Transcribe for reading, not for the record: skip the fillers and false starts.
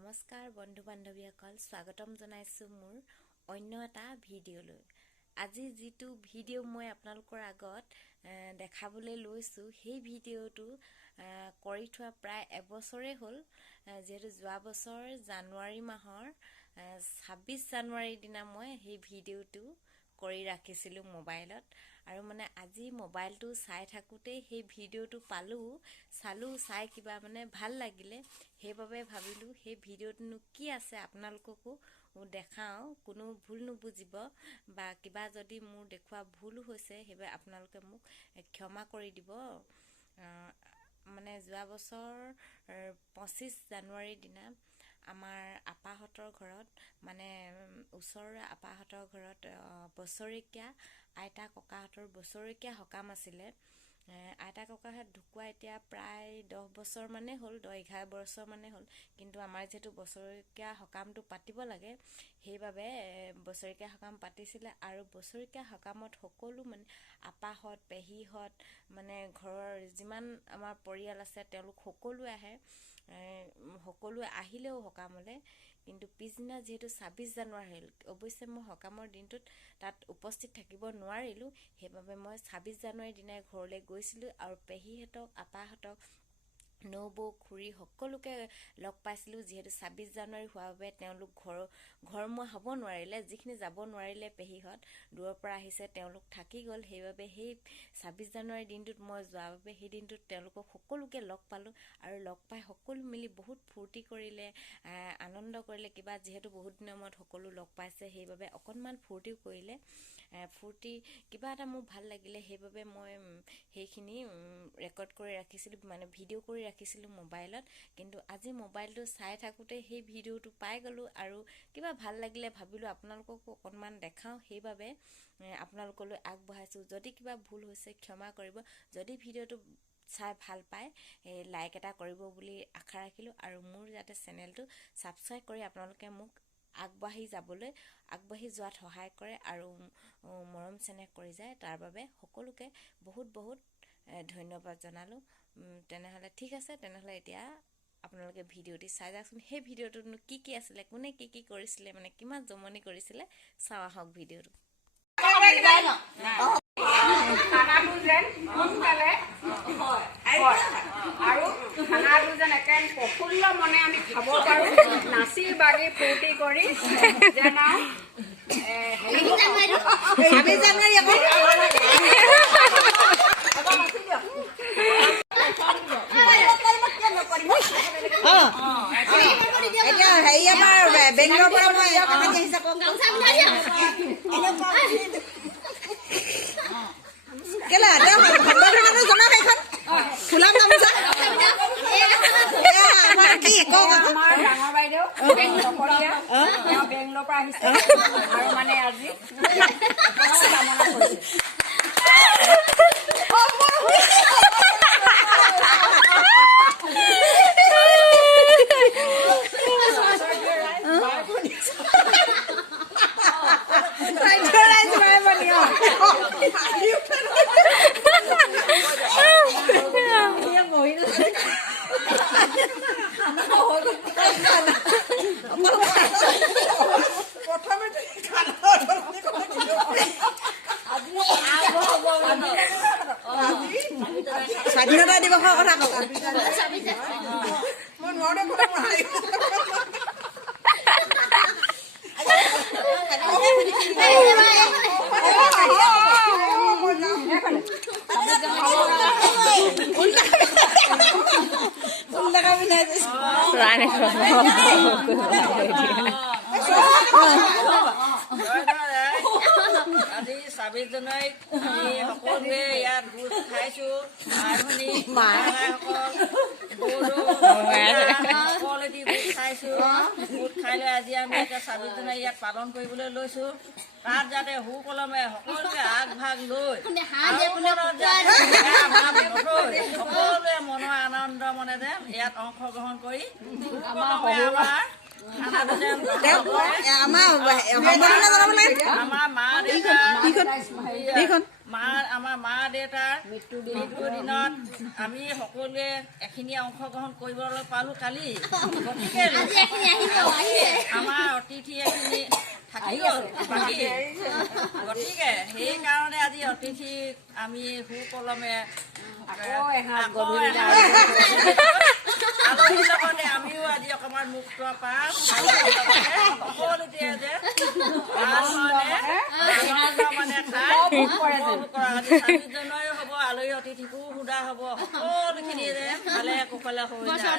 নমস্কাৰ বন্ধু বান্ধৱীসকল, স্বাগতম জনাইছোঁ মোৰ অন্য এটা ভিডিঅ'লৈ। আজি যিটো ভিডিঅ' মই আপোনালোকৰ আগত দেখাবলৈ লৈছোঁ, সেই ভিডিঅ'টো কৰি থোৱা প্ৰায় এবছৰেই হ'ল। যিহেতু যোৱা বছৰ জানুৱাৰী মাহৰ 26 জানুৱাৰীৰ দিনা মই সেই ভিডিঅ'টো কৰি ৰাখিছিলোঁ মোবাইলত। আৰু মানে আজি মোবাইলটো চাই থাকোঁতেই সেই ভিডিঅ'টো চালোঁ, চাই কিবা ভাল লাগিলে। সেইবাবে ভাবিলোঁ সেই ভিডিঅ'টোনো কি আছে আপোনালোককো দেখাওঁ, কোনো ভুল নুবুজিব বা কিবা যদি মোৰ দেখুওৱা ভুল হৈছে সেইবাবে আপোনালোকে মোক ক্ষমা কৰি দিব। যোৱা বছৰ 25 জানুৱাৰীৰ দিনা আমাৰ আপাহঁতৰ ঘৰত ওচৰৰে আপাহঁতৰ ঘৰত বছৰেকীয়া আইতা ককাহঁতৰ বছৰেকীয়া সকাম আছিলে। আইতা ককাহঁত ঢুকুৱা এতিয়া প্ৰায় 10 বছৰ মানে হ'ল, 10-11 বছৰ মানে হ'ল। কিন্তু আমাৰ যিহেতু বছৰেকীয়া সকামটো পাতিব লাগে, সেইবাবে বছৰেকীয়া সকাম পাতিছিলে। আৰু বছৰেকীয়া সকামত সকলো আপাহঁত পেহীহঁত ঘৰৰ যিমান আমাৰ পৰিয়াল আছে তেওঁলোক সকলোৱে আহে। সকলোৱে আহিলেও সকামলৈ, কিন্তু পিছদিনা যিহেতু 26 জানুৱাৰী হ'ল, অৱশ্যে মই সকামৰ দিনটোত তাত উপস্থিত থাকিব নোৱাৰিলোঁ। সেইবাবে মই 26 জানুৱাৰীৰ দিনাই ঘৰলৈ গৈছিলোঁ আৰু পেহীহঁতক আপাহঁতক নবৌ খুৰী সকলোকে লগ পাইছিলোঁ। যিহেতু 26 জানুৱাৰী হোৱাৰ বাবে তেওঁলোক ঘৰমুৱা হ'ব নোৱাৰিলে, যিখিনি যাব নোৱাৰিলে পেহীহঁত দূৰৰ পৰা আহিছে তেওঁলোক থাকি গ'ল। সেইবাবে সেই 26 জানুৱাৰীৰ দিনটোত মই যোৱাৰ বাবে সেই দিনটোত তেওঁলোকক সকলোকে লগ পালোঁ আৰু লগ পাই সকলো মিলি বহুত ফূৰ্তি কৰিলে, আনন্দ কৰিলে। কিবা যিহেতু বহুত দিনৰ মূৰত সকলো লগ পাইছে সেইবাবে অকণমান ফূৰ্তিও কৰিলে। ফূৰ্তি কিবা এটা মোৰ ভাল লাগিলে, সেইবাবে মই সেইখিনি ৰেকৰ্ড কৰি ৰাখিছিলোঁ, ভিডিঅ' কৰি ৰাখিছিলোঁ মোবাইলত। কিন্তু আজি মোবাইলটো চাই থাকোঁতে সেই ভিডিঅ'টো পাই গ'লোঁ আৰু কিবা ভাল লাগিলে, ভাবিলোঁ আপোনালোককো অকণমান দেখাওঁ। সেইবাবে আপোনালোকলৈ আগবঢ়াইছোঁ। যদি কিবা ভুল হৈছে ক্ষমা কৰিব। যদি ভিডিঅ'টো চাই ভাল পায় লাইক এটা কৰিব বুলি আশা ৰাখিলোঁ আৰু মোৰ যাতে চেনেলটো ছাবস্ক্ৰাইব কৰি আপোনালোকে মোক আগবাঢ়ি যোৱাত সহায় কৰে আৰু মৰম চেনেহ কৰি যায়, তাৰ বাবে সকলোকে বহুত ধন্যবাদ জনালোঁ। তেনেহ'লে ঠিক আছে, তেনেহ'লে এতিয়া আপোনালোকে ভিডিঅ'টি চাই যাওকচোন। সেই ভিডিঅ'টোনো কি আছিলে, কোনে কি কৰিছিলে, কিমান জমনি কৰিছিলে, চাওঁ আহক ভিডিঅ'টো। আৰু খানাটো যেন একে প্ৰফুল্ল মনে আমি খাব পাৰোঁ, নাচি বাগি ফূৰ্তি কৰি যেন হেৰি আমাৰ বেংগলৰ পৰা মই আমাৰ ডাঙৰ বাইদেউ বেংগলৰ পৰা আহিছে আৰু আজি কামনা কৰিছে। স্বাধীনতা দিৱসৰ কথা কওক। আজি 26 জানুৱাৰীত আমি সকলোৱে ইয়াত গোট খাইছোঁ। সকলোৱেদি গোট খাইছোঁ। গোট খাই লৈ আজি আমি এতিয়া 26 জানুৱাৰী ইয়াত পালন কৰিবলৈ লৈছোঁ। তাত যাতে সুকলমে সকলোৱে আগভাগ লৈ সকলোৱে মনৰ আনন্দ মনে যেন ইয়াত অংশগ্ৰহণ কৰি আমাৰ খানাটো যেন তেওঁ আমাৰ সম্বোধনা জনাবলৈ আমাৰ মা দেউতা এইখন আমাৰ মা দেউতাৰ মৃত্যুৰ দিনত আমি সকলোৱে এখিনি অংশগ্ৰহণ কৰিবলৈ পালোঁ কালি। গতিকে আমাৰ অতিথি এখিনি থাকি গ'ল বাকী। গতিকে সেইকাৰণে আজি অতিথিক আমি সুকলমে আলহীৰ লগতে আমিও আজি অকণমান মুক্ত পাম। সকলোতে যে মানে খাই 26 জানুৱাৰী হ'ব, আলহী অতিথিকো সোধা হ'ব, সকলোখিনি যে ভালে কুশলে হৈ যায়।